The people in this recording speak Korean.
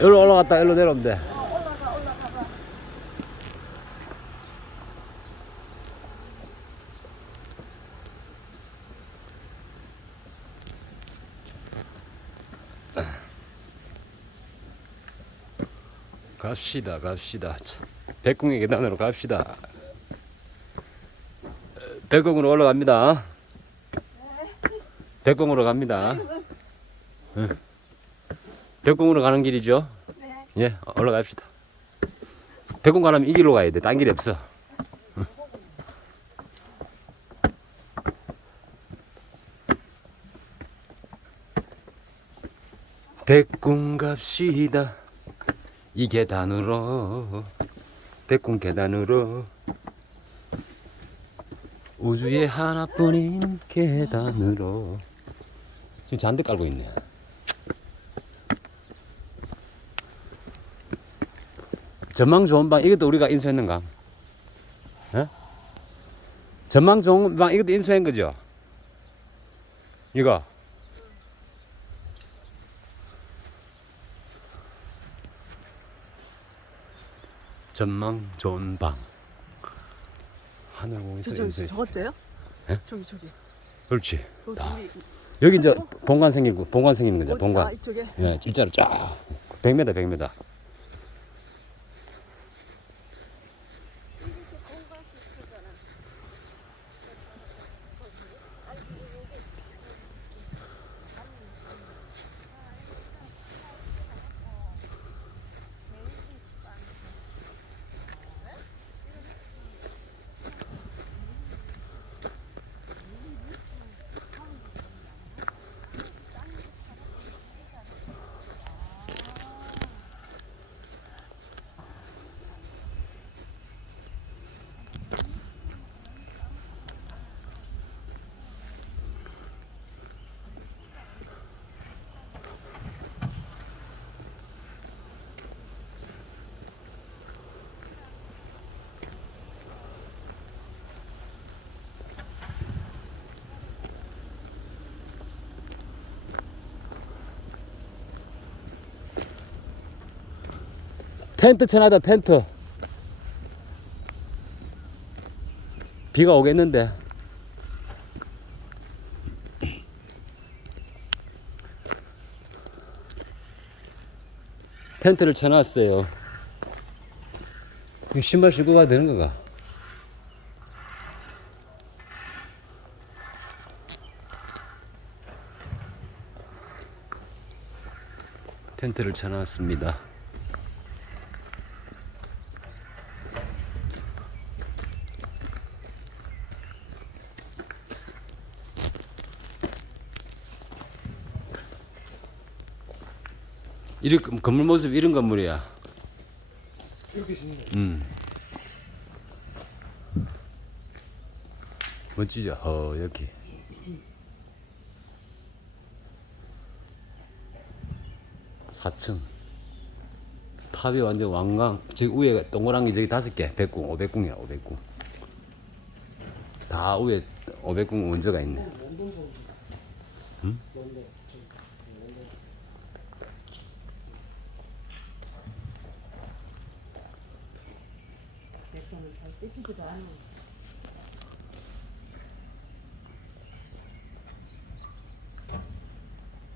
여기로 올라갔다 여기로 내려오면 돼. 갑시다 갑시다 백궁의 계단으로 갑시다 백궁으로 올라갑니다 백궁으로 갑니다 응. 백궁으로 가는 길이죠? 네. 예 올라갑시다. 백궁 가려면 이 길로 가야 돼 딴 길이 없어. 응. 백궁 갑시다. 이 계단으로. 백궁 계단으로. 우주에 하나뿐인 계단으로. 지금 잔디 깔고 있네 전망 좋은 방 이것도 우리가 인수했는가? 예? 전망 좋은 방 이것도 인수한 거죠? 이거 전망 좋은 방 하늘 보면서 저, 인수했어 저것도요? 예? 저기 저기. 그렇지. 우리 여기 이제 본관 생긴 거 본관 생기는 거죠 본관 아, 이쪽에. 예 일자로 쫙 100m 100m 텐트 쳐놔다 텐트. 비가 오겠는데. 텐트를 쳐놨어요. 신발 신고 가도 되는 거가? 텐트를 쳐놨습니다 이 건물 모습 이런 건물이야. 이렇게 짓는 거. 음. 멋지죠? 허옇게. 사층 탑이 완전 왕강. 저기 위에 동그란 게 저기 다섯 개. 백궁, 오백궁이야, 오백궁. 다 위에 오백궁 원저가 있네. 원동 성. 응? 원동. 백번을 잘 뜯기지도 않아.